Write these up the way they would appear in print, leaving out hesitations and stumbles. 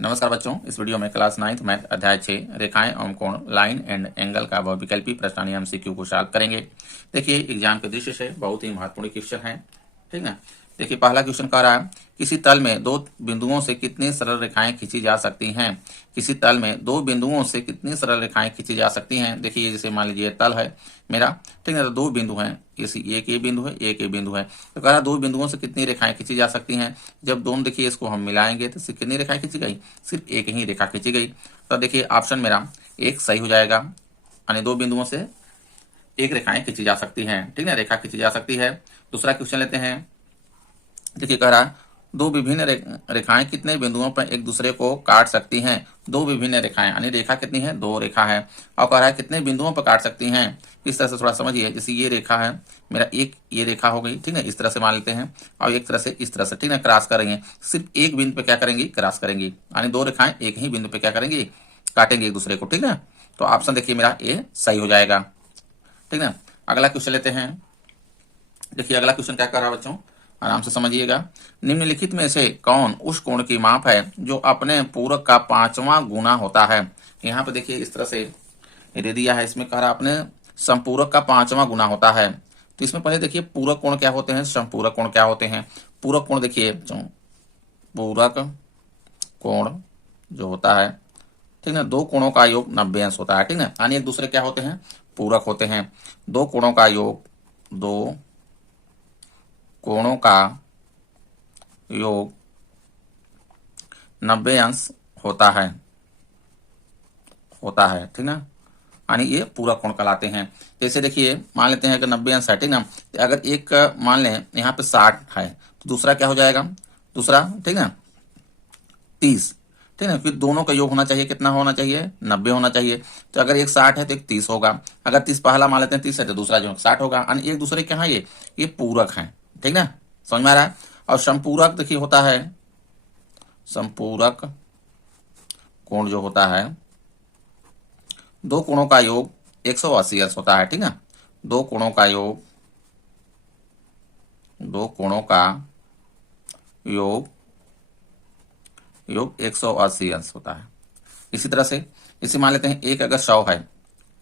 नमस्कार बच्चों, इस वीडियो में क्लास 9th मैथ अध्याय 6 रेखाएं एवं कोण लाइन एंड एंगल का बहुविकल्पी प्रश्नावली एमसीक्यू को सॉल्व करेंगे। देखिए एग्जाम के दृष्टि से बहुत ही महत्वपूर्ण क्वेश्चन है, ठीक ना। देखिए पहला क्वेश्चन कह रहा है किसी तल में दो बिंदुओं से कितनी सरल रेखाएं खींची जा सकती हैं। किसी तल में दो बिंदुओं से कितनी सरल रेखाएं खींची जा सकती हैं। देखिए जैसे मान लीजिए तल है मेरा, ठीक है, तो दो बिंदु हैं, एक ये बिंदु है, एक ये बिंदु है, तो कह रहा दो बिंदुओं से कितनी रेखाएं खींची जा सकती हैं। जब दोनों देखिए इसको हम मिलाएंगे तो सिर्फ कितनी रेखाएं खींची गई, सिर्फ एक ही रेखा खींची गई। तो देखिए ऑप्शन मेरा एक सही हो जाएगा, यानी दो बिंदुओं से एक रेखाएं खींची जा सकती हैं, ठीक है, रेखा खींची जा सकती है। दूसरा क्वेश्चन लेते हैं। देखिए कह रहा है दो विभिन्न रेखाएं कितने बिंदुओं पर एक दूसरे को काट सकती हैं। दो विभिन्न रेखाएं यानी रेखा कितनी है, दो रेखा है, और कह रहा है कितने बिंदुओं पर काट सकती हैं। इस तरह से थोड़ा समझिए, जैसे ये रेखा है मेरा, एक ये रेखा हो गई, ठीक है, इस तरह से मान लेते हैं, और एक तरह से इस तरह से, ठीक है, क्रॉस करेंगे, सिर्फ एक बिंदु पे क्या करेंगे, क्रॉस करेंगे, यानी दो रेखाएं एक ही बिंदु पे क्या करेंगे, काटेंगे एक दूसरे को, ठीक है। तो ऑप्शन देखिए मेरा ए सही हो जाएगा, ठीक है। अगला क्वेश्चन लेते हैं। देखिए अगला क्वेश्चन क्या कर रहा है बच्चों, आराम से समझिएगा। निम्नलिखित में से कौन उस कोण की माप है जो अपने पूरक का 5वां गुना होता है। यहाँ पे देखिए इस तरह से दे दिया है, इसमें कह रहा अपने संपूरक का 5वां गुना होता है। तो इसमें पहले देखिए पूरक कोण क्या होते हैं, संपूरक कोण क्या होते हैं। पूरक कोण देखिए, पूरक कोण जो होता है, ठीक ना, दो कोणों का योग 90 अंश होता है, ठीक ना, यानी एक दूसरे क्या होते हैं, पूरक होते हैं। दो कोणों का योग, दो कोणों का योग 90 अंश होता है, ठीक ना, यानी ये पूरक कोण कहलाते हैं। जैसे देखिए मान लेते हैं कि 90 अंश है, ठीक ना, तो अगर एक मान लें यहाँ पे 60 है तो दूसरा क्या हो जाएगा, दूसरा, ठीक ना, 30, ठीक है, फिर दोनों का योग होना चाहिए, कितना होना चाहिए, 90 होना चाहिए। तो अगर एक 60 है तो एक 30 होगा, अगर 30 पहला मान लेते हैं 30 है तो दूसरा जो 60 होगा, यानी एक दूसरे के यहाँ ये पूरक है, ठीक ना, समझ में आ रहा है। और संपूरक देखिए होता है, संपूरक कोण जो होता है दो कोणों का योग 180 अंश होता है, ठीक ना, दो कोणों का योग, दो कोणों का योग 180 अंश होता है। इसी तरह से इसे मान लेते हैं एक अगर 100 है,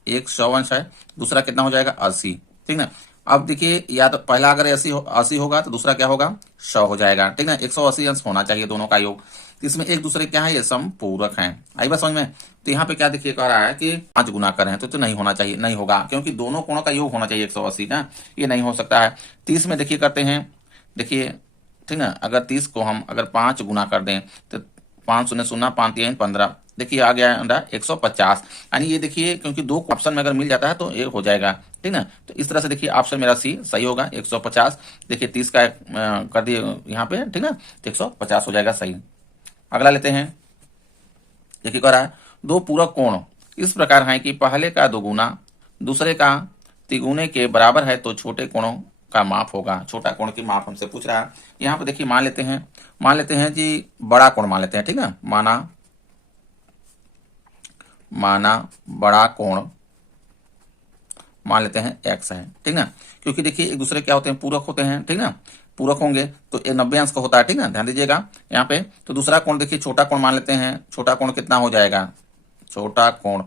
एक 100 अंश है, दूसरा कितना हो जाएगा 80, ठीक ना। अब देखिए या तो पहला अगर 80 होगा तो दूसरा क्या होगा 100 हो जाएगा, ठीक ना, 180 अंश होना चाहिए दोनों का योग। इसमें एक दूसरे क्या है, ये समपूरक हैं। आई बात समझ में। तो यहाँ पे क्या देखिए कह रहा है कि 5 गुना कर रहे हैं तो नहीं होना चाहिए, नहीं होगा, क्योंकि दोनों कोणों का योग होना चाहिए 180 ना, ये नहीं हो सकता है। 30 में देखिए करते हैं, देखिए ठीक ना, अगर 30 को हम अगर 5 गुना कर दें तो 5 शून्य 0 5 3 15, देखिए आ गया अंडा 150, यानी ये देखिए क्योंकि दो ऑप्शन में अगर मिल जाता है तो ये हो जाएगा, ठीक ना। तो इस तरह से देखिए ऑप्शन मेरा सी सही होगा, 150। देखिए 30 का कर दिए यहाँ पे, ठीक ना, तो 150 हो जाएगा सही। अगला लेते हैं। देखिए कह रहा है दो पूरक कोण इस प्रकार है कि पहले का दोगुना दूसरे का तिगुने के बराबर है तो छोटे कोणों का माप होगा। छोटा कोण की माप हमसे पूछ रहा है। यहाँ पे देखिए मान लेते हैं जी बड़ा कोण मान लेते हैं, ठीक ना, माना बड़ा कोण मान लेते हैं x है, ठीक ना, क्योंकि देखिए एक दूसरे क्या होते हैं, पूरक होते हैं, ठीक ना, पूरक होंगे तो ये 90 अंश का होता है, ठीक ना, ध्यान दीजिएगा यहाँ पे। तो दूसरा कोण देखिए छोटा कोण मान लेते हैं, छोटा कोण कितना हो जाएगा, छोटा कोण,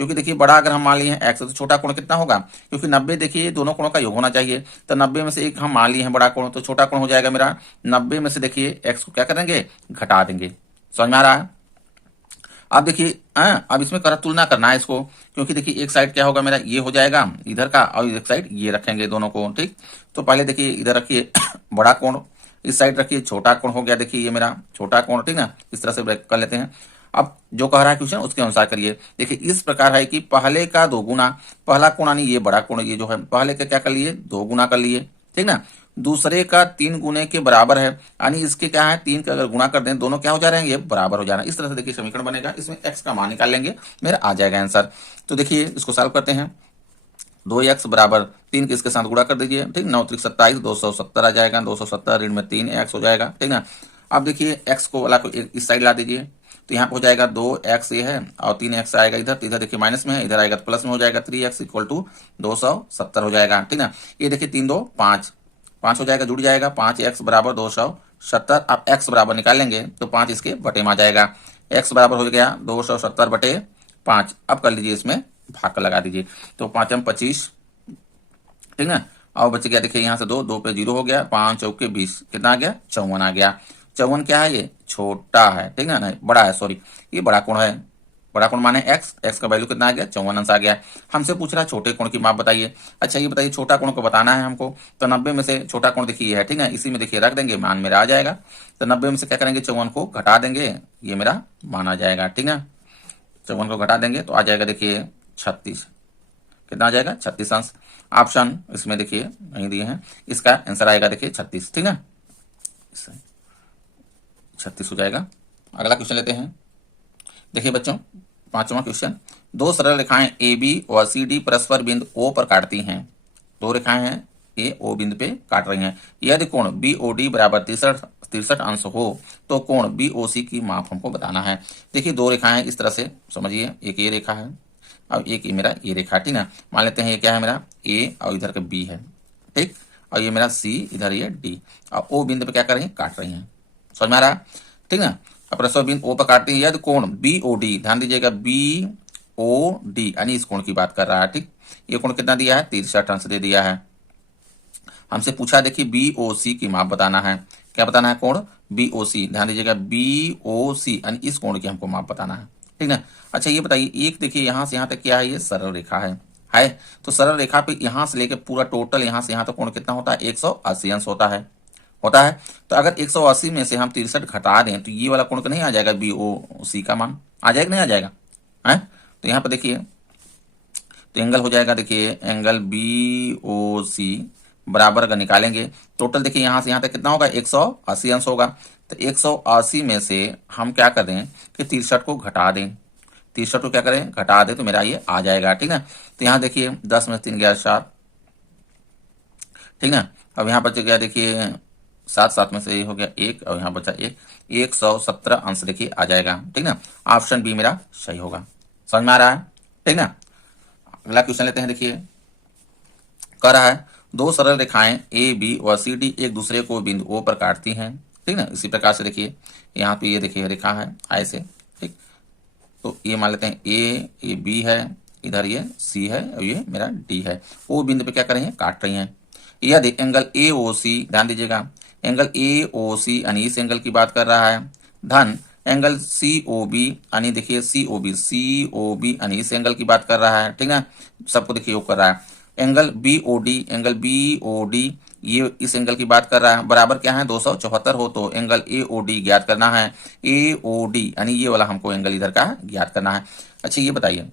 क्योंकि देखिए बड़ा अगर हम मान लिए हैं x तो छोटा कोण कितना होगा, क्योंकि 90 देखिए दोनों कोणों का योग होना चाहिए, तो 90 में से एक हम मान लिए हैं बड़ा कोण, तो छोटा कोण हो जाएगा मेरा 90 में से देखिए x को क्या करेंगे, घटा देंगे। समझ में आ रहा है। अब देखिए अब इसमें करा तुलना करना है इसको, क्योंकि देखिए एक साइड क्या होगा मेरा, ये हो जाएगा इधर का, और एक साइड ये रखेंगे दोनों को, ठीक। तो पहले देखिए इधर रखिए बड़ा कोण, इस साइड रखिए छोटा कोण हो गया, देखिए ये मेरा छोटा कोण, ठीक ना, इस तरह से ब्रेक कर लेते हैं। अब जो कह रहा है क्वेश्चन उसके अनुसार करिए। देखिए इस प्रकार है कि पहले का 2 गुना, पहला कोण यानी ये बड़ा कोण, ये जो है पहले का क्या कर लिए 2 गुना कर लिए, ठीक ना, दूसरे का 3 गुने के बराबर है, यानी इसके क्या है 3 का अगर गुणा कर दें दोनों क्या हो जा रहे हैं, ये बराबर हो जा रहा है। इस तरह से देखिए समीकरण बनेगा, इसमें x का मान निकाल लेंगे, मेरा आ जाएगा आंसर। तो देखिए इसको सॉल्व करते हैं। 2x बराबर 3 के इसके साथ गुणा कर दीजिए, ठीक, 9 3 27 270 आ जाएगा, 270 ऋण में 3x हो जाएगा, ठीक ना। अब देखिए x को वाला को इस साइड ला दीजिए, तो यहाँ पे हो जाएगा 2x ये है और 3x आएगा इधर, तो इधर देखिए माइनस में है, इधर आएगा तो प्लस में हो जाएगा, 3x इक्वल टू 270 हो जाएगा, ठीक ना। ये देखिए 3 2 5 5 हो जाएगा, जुड़ जाएगा, 5x बराबर 270। आप x बराबर निकाल लेंगे तो 5 इसके बटे में आ जाएगा, x बराबर हो गया 270/5। अब कर लीजिए इसमें भाग कर लगा दीजिए, तो 5 25, ठीक है। और बच गया देखिए यहाँ से 2 पे 0 हो गया, 5 चौके 20, कितना आ गया 54 आ गया। 54 क्या है, ये छोटा है, ठीक है, नहीं बड़ा है, सॉरी ये बड़ा कोण है। बड़ा कोण माने x का वैल्यू कितना आ गया 54 अंश आ गया। हमसे पूछ रहा है छोटे कोण की माप बताइए। अच्छा ये बताइए छोटा कोण को बताना है हमको, तो 90 में से छोटा कोण देखिए ये है, ठीक है, इसी में देखिए रख देंगे, मान मेरा आ जाएगा। तो 90 में से क्या करेंगे 54 को घटा देंगे, ये मेरा मान आ जाएगा, ठीक है। 54 को घटा देंगे तो आ जाएगा देखिए 36, कितना आ जाएगा 36 अंश। ऑप्शन इसमें देखिए नहीं दिए हैं, इसका आंसर आएगा देखिए 36, ठीक है, 36 हो जाएगा। अगला क्वेश्चन लेते हैं। देखिए बच्चों 5वां क्वेश्चन, दो सरल रेखाएं ए बी और सी डी परस्पर बिंदु ओ पर काटती हैं। दो रेखाएं हैं ए ओ बिंदु पे काट रही हैं। यदि कोण बी ओ डी बराबर 63 अंश हो तो कोण बी ओ सी की माप हमको बताना है। देखिए दो रेखाएं इस तरह से समझिए, एक ये रेखा है और एक ये मेरा ये रेखा, ठीक ना। मान लेते हैं ये क्या है मेरा ए और इधर का बी है, ठीक, और ये मेरा सी, इधर ये डी, और ओ बिंदु पे क्या कर रही है काट रही हैं, समझ में आ रहा है, ठीक ना। अब परस्पर बिंदु ओ पर काटते हैं, यदि कोण बी ओ डी, ध्यान दीजिएगा बी ओ डी यानी इस कोण की बात कर रहा है, ठीक। ये कोण कितना दिया है 63 अंश दे दिया है। हमसे पूछा देखिए बी ओ सी की माप बताना है। क्या बताना है, कोण बी ओ सी, ध्यान दीजिएगा बी ओ सी यानी इस कोण की हमको माप बताना है, ठीक ना। अच्छा ये बताइए एक देखिए यहाँ से यहाँ तक क्या है, ये सरल रेखा है। तो सरल रेखा पे यहाँ से लेकर पूरा टोटल यहाँ से यहाँ तक कोण कितना होता है 180 अंश होता है। तो अगर 180 में से हम 63 घटा दें तो ये वाला कोण तो नहीं आ जाएगा बी ओ सी का मान आ जाएगा, नहीं आ जाएगा है। तो यहाँ पर देखिए तो एंगल हो जाएगा देखिए एंगल बी ओ सी बराबर अगर निकालेंगे टोटल देखिए यहाँ से यहाँ तक कितना होगा 180 अंश होगा। तो 180 में से हम क्या कर दें कि 63 को घटा दें, 63 को क्या करें घटा दें तो मेरा ये आ जाएगा, ठीक है। तो यहाँ देखिए 10 में 3 गया 4, ठीक ना। अब यहाँ बच गया देखिए 7 में से ये हो गया 1 और यहाँ बचा 117 अंश देखिए आ जाएगा, ठीक ना। ऑप्शन बी मेरा सही होगा, समझ में आ रहा है, ठीक ना। अगला क्वेश्चन लेते हैं। देखिए कह रहा है दो सरल रेखाएं ए बी और सी डी एक दूसरे को बिंदु ओ पर काटती हैं, ठीक ना। इसी प्रकार से देखिए यहाँ पे ये देखिए रेखा है ऐसे, ठीक। तो ये मान लेते हैं ये बी है, इधर ये सी है और ये मेरा डी है। ओ बिंदु पे क्या कर रही है काट रही हैं। यदि एंगल ए ओ सी, ध्यान दीजिएगा एंगल ए ओ सी यानी इस एंगल की बात कर रहा है, धन एंगल सी ओ बी यानी देखिए सी ओ बी यानी इस एंगल की बात कर रहा है, ठीक है। सबको देखिए योग कर रहा है। एंगल बी ओ डी ये इस एंगल की बात कर रहा है, बराबर क्या है 274 हो तो एंगल ए ओ डी ज्ञात करना है। ए ओ डी यानी ये वाला हमको एंगल इधर का ज्ञात करना है। अच्छा ये बताइए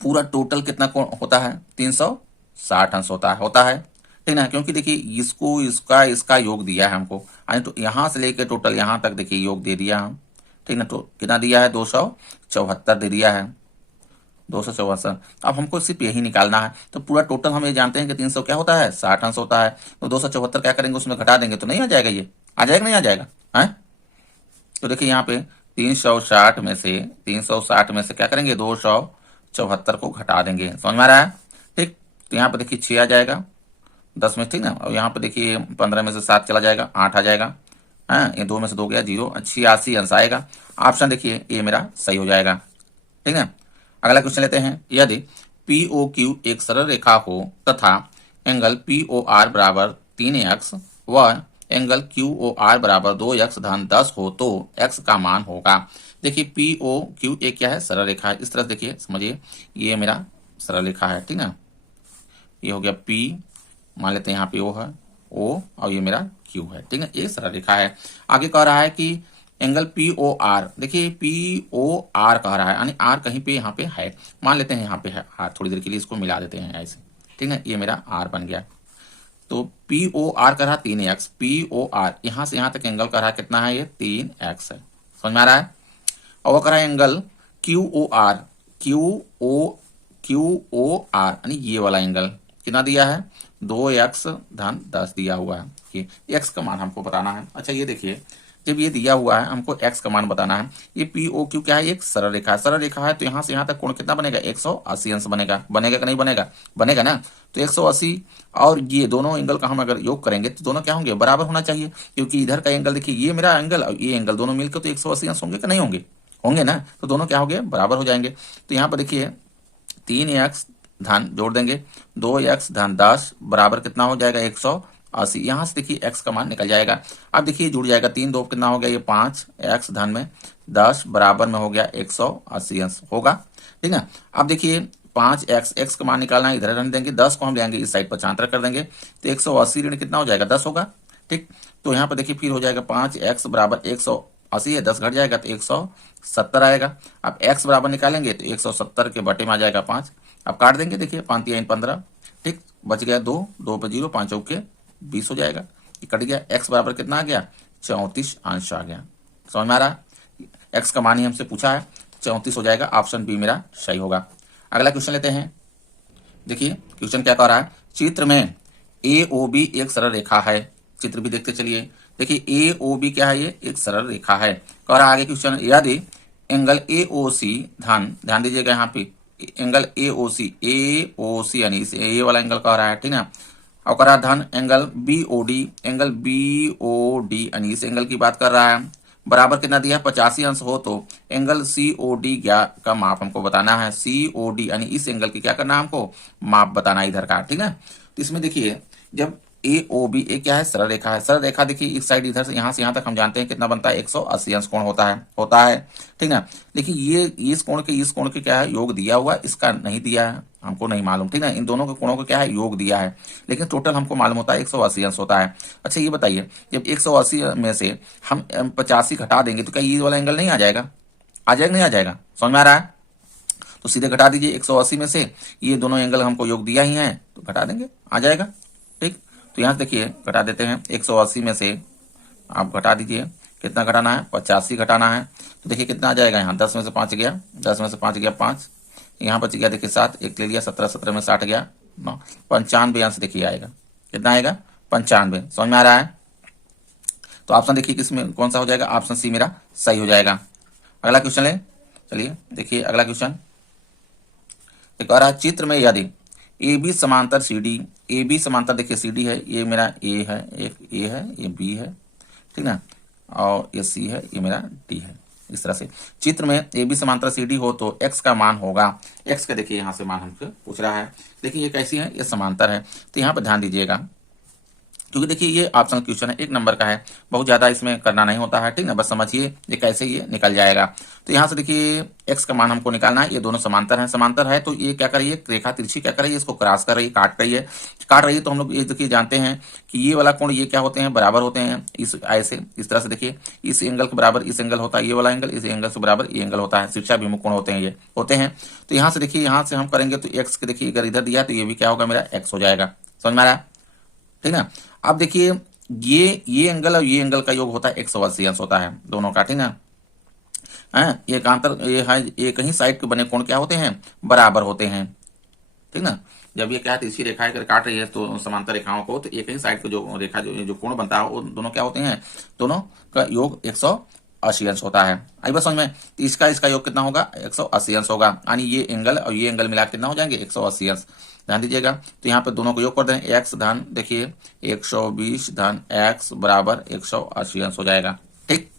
पूरा टोटल कितना होता है 360 अंश होता है, ठीक ना। क्योंकि देखिए इसको इसका योग दिया है हमको, यानी तो यहाँ से लेके टोटल यहाँ तक देखिए योग दे दिया हम, ठीक ना। तो कितना दिया है 274 दे दिया है, 274। अब हमको सिर्फ यही निकालना है। तो पूरा टोटल हम ये जानते हैं कि 300 क्या होता है 60 अंश होता है। तो 274 क्या करेंगे उसमें घटा देंगे तो नहीं आ जाएगा, ये आ जाएगा नहीं आ जाएगा है। तो देखिए यहाँ पे 360 में से क्या करेंगे 274 को घटा देंगे, समझ में आ रहा है, ठीक। तो यहाँ पे देखिए 6 आ जाएगा 10 में, ठीक ना। और यहाँ पे देखिए 15 में से 7 चला जाएगा 8 आ जाएगा, हाँ ये 2 में से 2 गया 0, 86 अंश आएगा। ऑप्शन देखिए ये मेरा सही हो जाएगा, ठीक है। अगला क्वेश्चन लेते हैं। यदि पी ओ क्यू एक सरल रेखा हो तथा एंगल पी ओ आर बराबर 3x व एंगल क्यू ओ आर बराबर 2x धन 10 हो तो x का मान होगा। देखिए पी ओ क्यू एक क्या है सरल रेखा है, इस तरह देखिए समझिए ये मेरा सरल रेखा है, ठीक ना। ये हो गया P, मान लेते हैं यहाँ पे O है O और ये मेरा Q है, ठीक है। ये सरल रेखा है। आगे कह रहा है कि एंगल पी ओ आर, देखिए पी ओ आर कह रहा है यानी आर कहीं पे यहाँ पे है, मान लेते हैं यहाँ पे है आर, थोड़ी देर के लिए इसको मिला देते हैं ऐसे, ठीक है। ये मेरा आर बन गया। तो पी ओ आर कह रहा 3x, पी ओ आर यहाँ से यहाँ तक एंगल कह रहा कितना है ये 3x है, समझ में आ रहा है। और वो कह रहा है एंगल क्यू ओ आर यानी ये वाला एंगल कितना दिया है 2x धन 10 दिया हुआ है, ये x का मान हमको बताना है। अच्छा ये देखिए जब ये दिया हुआ है हमको x का मान बताना है। ये POQ क्या है, एक सरल रेखा है। सरल रेखा है तो यहाँ से यहाँ तक कोण कितना बनेगा, 180 अंश बनेगा। बनेगा कि नहीं बनेगा, बनेगा ना। तो 180 और ये दोनों एंगल का हम अगर योग करेंगे तो दोनों क्या होंगे, बराबर होना चाहिए। क्योंकि इधर का एंगल देखिए, ये मेरा एंगल और ये एंगल दोनों मिलकर तो 180 अंश होंगे कि नहीं होंगे, होंगे ना। तो दोनों क्या हो गए, बराबर हो जाएंगे। तो यहाँ पर देखिए 3x धन जोड़ देंगे 2x धन 10 बराबर कितना हो जाएगा, 180। यहाँ से देखिए x का मान निकल जाएगा। अब देखिए जुड़ जाएगा, 3 2 कितना हो गया, ये 5 x धन में 10 बराबर में हो गया 180 अंश होगा, ठीक है। अब देखिए 5x का मान निकालना है, इधर रन देंगे, 10 को हम लेंगे इस साइड पक्षांतर कर देंगे तो 180 ऋण कितना हो जाएगा, 10 होगा, ठीक। तो यहाँ पर देखिए फिर हो जाएगा 5x बराबर 180 है, 10 घट जाएगा तो 170 आएगा। अब x बराबर निकालेंगे तो 170 के बटे में आ जाएगा 5। अब काट देंगे, देखिए 5 3 15, ठीक, बच गया 2 2 पर 0, 5 चौके 20 हो जाएगा, ये कट गया। x बराबर कितना आ गया, 34 अंश आ गया। समझ में आ रहा है, x का मान ही हमसे पूछा है, 34 हो जाएगा। ऑप्शन बी मेरा सही होगा। अगला क्वेश्चन लेते हैं। देखिए क्वेश्चन क्या कह रहा है, चित्र में AOB एक सरल रेखा है। चित्र भी देखते चलिए। देखिए AOB क्या है, ये एक सरल रेखा है। कह रहा है आगे क्वेश्चन, यदि एंगल AOC ध्यान दीजिएगा यहाँ पे, एंगल AOC यानी इस ये वाला एंगल कह रहा है, ठीक ना। और कह रहा धन एंगल BOD यानी इस एंगल की बात कर रहा है, बराबर कितना दिया, 85 अंश हो तो एंगल COD का माप हमको बताना है। COD यानी इस एंगल की क्या करना है, हमको माप बताना है इधर का, ठीक है। तो इसमें देखिए जब AOB एक क्या है, सरल रेखा है। सरल रेखा देखिए इस साइड इधर से यहाँ तक हम जानते हैं कितना बनता है, 180 अंश कोण होता है, ठीक ना। लेकिन ये इस कोण के क्या है, योग दिया हुआ, इसका नहीं दिया है, हमको नहीं मालूम, ठीक ना। इन दोनों के कोणों को क्या है, योग दिया है, लेकिन टोटल हमको मालूम होता है 180 अंश होता है। अच्छा ये बताइए, जब 180 में से हम 85 घटा देंगे तो क्या ये वाला एंगल नहीं आ जाएगा, आ जाएगा नहीं आ जाएगा, समझ में आ रहा है। तो सीधे घटा दीजिए 180 में से, ये दोनों एंगल हमको योग दिया ही है तो घटा देंगे, आ जाएगा, ठीक। तो यहाँ देखिए घटा देते हैं, 180 में से आप घटा दीजिए, कितना घटाना है, 85 घटाना है। तो देखिए कितना आ जाएगा, यहाँ 10 में से 5 गया, 10 में से 5 गया 5, यहाँ बच गया देखिए 7, एक ले लिया, 17 17 में 60 गया 9, 95 यहाँ से देखिए आएगा, कितना आएगा, 95। समझ में आ रहा है। तो ऑप्शन देखिए किसमें कौन सा हो जाएगा, ऑप्शन सी मेरा सही हो जाएगा। अगला क्वेश्चन ले चलिए, देखिए अगला क्वेश्चन कह रहा है, चित्र में यदि AB समांतर CD, AB समांतर देखिए CD है, ये मेरा A है, एक A है, ये B है, ठीक ना, और ये C है, ये मेरा D है। इस तरह से चित्र में AB समांतर CD हो तो x का मान होगा, x का देखिए यहाँ से मान हमसे पूछ रहा है। देखिए ये कैसी है, ये समांतर है, तो यहाँ पर ध्यान दीजिएगा, क्योंकि देखिए ये ऑप्शन क्वेश्चन है, 1 नंबर का है, बहुत ज्यादा इसमें करना नहीं होता है, ठीक ना। बस समझिए ये कैसे ये निकल जाएगा। तो यहाँ से देखिए x का मान हमको निकालना है, ये दोनों समांतर है तो ये क्या कर रही है, रेखा तिरछी क्या कर रही है, इसको क्रॉस कर रही है, काट रही है। तो हम लोग ये देखिए जानते हैं कि ये वाला कोण ये क्या होते हैं, बराबर होते हैं, इस ऐसे इस तरह से देखिए, इस एंगल के बराबर इस एंगल होता है, ये वाला एंगल इस एंगल से बराबर ये एंगल होता है, शीर्षाभिमुख कोण होते हैं, ये होते हैं। तो यहाँ से देखिए, यहाँ से हम करेंगे तो x के देखिए अगर इधर दिया तो ये भी क्या होगा, मेरा x हो जाएगा। समझ में आ रहा है, ठीक ना। अब देखिए ये एंगल और ये एंगल का योग होता है 180 अंश होता है दोनों का, ठीक ना। ये एकांतर ये है, ये कहीं साइड के बने कोण क्या होते हैं, बराबर होते हैं, ठीक ना। जब ये क्या है, तिरछी रेखाएं अगर काट रही है तो समांतर रेखाओं को, तो एक ही साइड को जो रेखा जो कोण बनता है वो दोनों क्या होते हैं, दोनों का योग 180 अंश होता है। आई बात समझ में। तो इसका योग कितना होगा, 180 अंश होगा, यानी ये एंगल और ये एंगल मिला कितना हो जाएंगे, 180 अंश। ध्यान दीजिएगा, तो यहाँ पे दोनों को योग कर दें, x धन देखिए 120 धन x बराबर 180 अंश हो जाएगा, ठीक।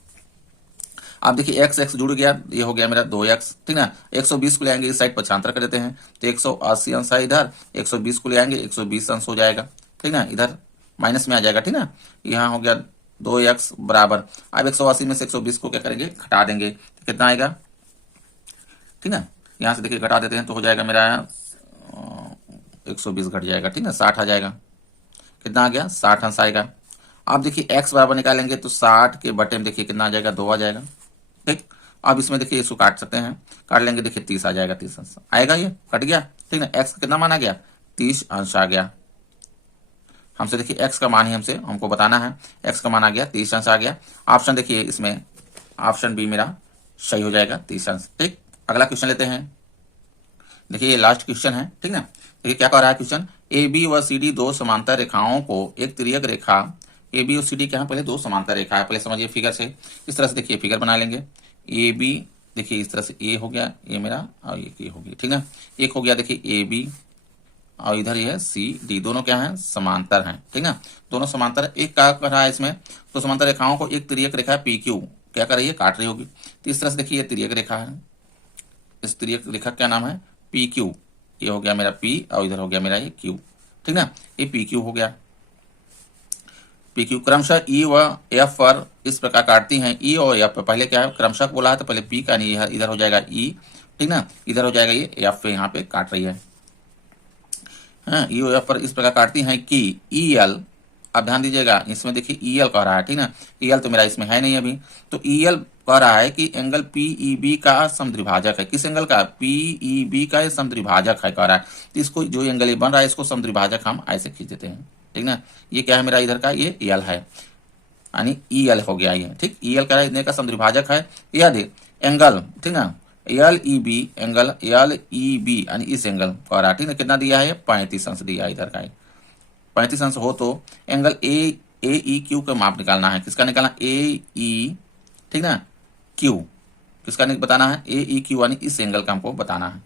अब देखिए x जुड़ गया, ये हो गया मेरा 2x, ठीक ना। 120 को ले आएंगे इस साइड पक्षांतर कर देते हैं, तो 180 अंश है इधर, 120 को ले आएंगे 120 अंश हो जाएगा, ठीक ना। इधर माइनस में आ जाएगा, ठीक ना। यहाँ हो गया 2x बराबर, अब 180 में से 120 को क्या करेंगे, घटा देंगे, तो कितना आएगा, ठीक ना। यहाँ से देखिए घटा देते हैं तो हो जाएगा मेरा 120 घट जाएगा, ठीक ना, 60 आ जाएगा, कितना आ गया, 60 अंश आएगा। अब देखिए x बराबर निकालेंगे तो 60 के बटे में देखिए कितना आ जाएगा, 2 आ जाएगा, ठीक। अब इसमें देखिए इसको काट सकते हैं, काट लेंगे, देखिए 30 आ जाएगा, 30 अंश आएगा, ये कट गया, ठीक ना। x का कितना मान आ गया, 30 अंश आ गया। हमसे देखिए x का मान ही हमको बताना है, x का मान आ गया 30 अंश आ गया। ऑप्शन देखिए इसमें ऑप्शन बी मेरा सही हो जाएगा, 30 अंश, ठीक। अगला क्वेश्चन लेते हैं। देखिए ये लास्ट क्वेश्चन है, ठीक ना। देखिए क्या कह रहा है क्वेश्चन, AB व CD दो समांतर रेखाओं को एक तिर्यक रेखा ए बी और सी डी क्या है, पहले दो समांतर रेखा है, पहले समझिए फिगर से। इस तरह से देखिए फिगर बना लेंगे। ए बी देखिए इस तरह से ए हो गया, ये मेरा, और ये हो गया, ठीक ना। एक हो गया देखिए ए बी, और इधर ये है सी डी, दोनों क्या है, समांतर हैं, ठीक ना। दोनों समांतर, एक क्या कर रहा है इसमें, तो समांतर रेखाओं को एक तिर्यक रेखा पी क्यू क्या कर रही है, काट रही होगी। तो इस तरह से देखिए ये तिर्यक रेखा है, इस तिर्यक रेखा क्या नाम है, पी क्यू। ये हो गया मेरा पी और इधर हो गया मेरा ये क्यू, ठीक ना। ये पी क्यू हो गया। पी क्यू क्रमशः ई व एफ पर इस प्रकार काटती हैं। ई और एफ पहले क्या है, क्रमशः बोला है तो पहले पी का नहीं, इधर हो जाएगा ई, ठीक ना, इधर हो जाएगा ये एफ, यहाँ पे काट रही है। हाँ, ई और एफ पर इस प्रकार काटती हैं कि ई एल, अब ध्यान दीजिएगा इसमें देखिए ई एल कह रहा है, ठीक ना। ई एल तो मेरा इसमें है नहीं अभी, तो ई एल कह रहा है कि एंगल पीईबी का समद्विभाजक है। किस एंगल का, पीईबी का समद्विभाजक है कह रहा है। तो इसको जो एंगल ये बन रहा है इसको समद्विभाजक हम ऐसे खींच देते हैं, ठीक ना। ये क्या है मेरा इधर का, ये एल है, यानी ई एल हो गया ये, ठीक। ई एल कह रहा है इतने का समद्विभाजक है। यदि एंगल, ठीक ना, L E B, angle L E B यानी इस एंगल कह रहा है, ठीक ना, कितना दिया है, 35 अंश दिया है इधर का, 35 अंश हो तो एंगल ए ई क्यू का माप निकालना है। किसका निकालना, ए ई, ठीक ना, क्यू, किसका बताना है, ए ई क्यू, यानी इस एंगल का हमको बताना है।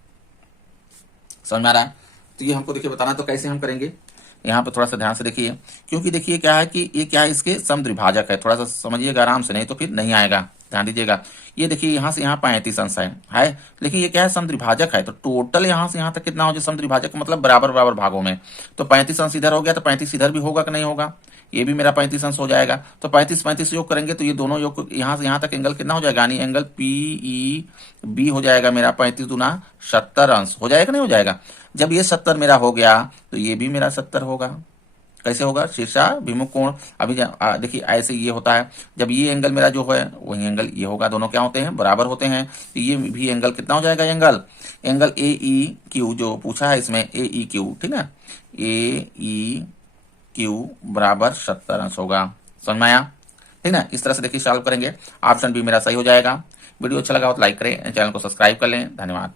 समझ में आ रहा है। तो ये हमको देखिए बताना, तो कैसे हम करेंगे, यहाँ पर थोड़ा सा ध्यान से देखिए, क्योंकि देखिए क्या है कि ये क्या है, इसके समद्विभाजक है। थोड़ा सा समझिएगा आराम से, नहीं तो फिर नहीं आएगा, ध्यान दीजिएगा। ये देखिए यहाँ से यहाँ 35 अंश है, लेकिन ये क्या है, समद्विभाजक है। तो टोटल यहाँ से यहाँ तक कितना हो जाए, समद्विभाजक मतलब बराबर बराबर भागों में। तो 35 अंश इधर हो गया, तो 35 इधर भी होगा कि नहीं होगा, ये भी मेरा 35 अंश हो जाएगा। तो 35 योग करेंगे तो ये दोनों योग यहाँ से यहाँ तक एंगल कितना हो जाएगा, यानी एंगल पी ई बी हो जाएगा मेरा 35 दूना 70 अंश हो जाएगा, नहीं हो जाएगा। जब ये 70 मेरा हो गया तो ये भी मेरा 70 होगा। कैसे होगा, शीर्षाभिमुख कोण। अभी देखिए ऐसे ये होता है, जब ये एंगल मेरा जो है वही एंगल ये होगा, दोनों क्या होते हैं, बराबर होते हैं। तो ये भी एंगल कितना हो जाएगा, एंगल ए ई क्यू जो पूछा है इसमें, ए ई क्यू, ठीक है, ए ई क्यू बराबर 70 अंश होगा। समझ में आया, ठीक ना। इस तरह से देखिए सॉल्व करेंगे, ऑप्शन बी मेरा सही हो जाएगा। वीडियो अच्छा लगा हो तो लाइक करें, चैनल को सब्सक्राइब कर लें। धन्यवाद।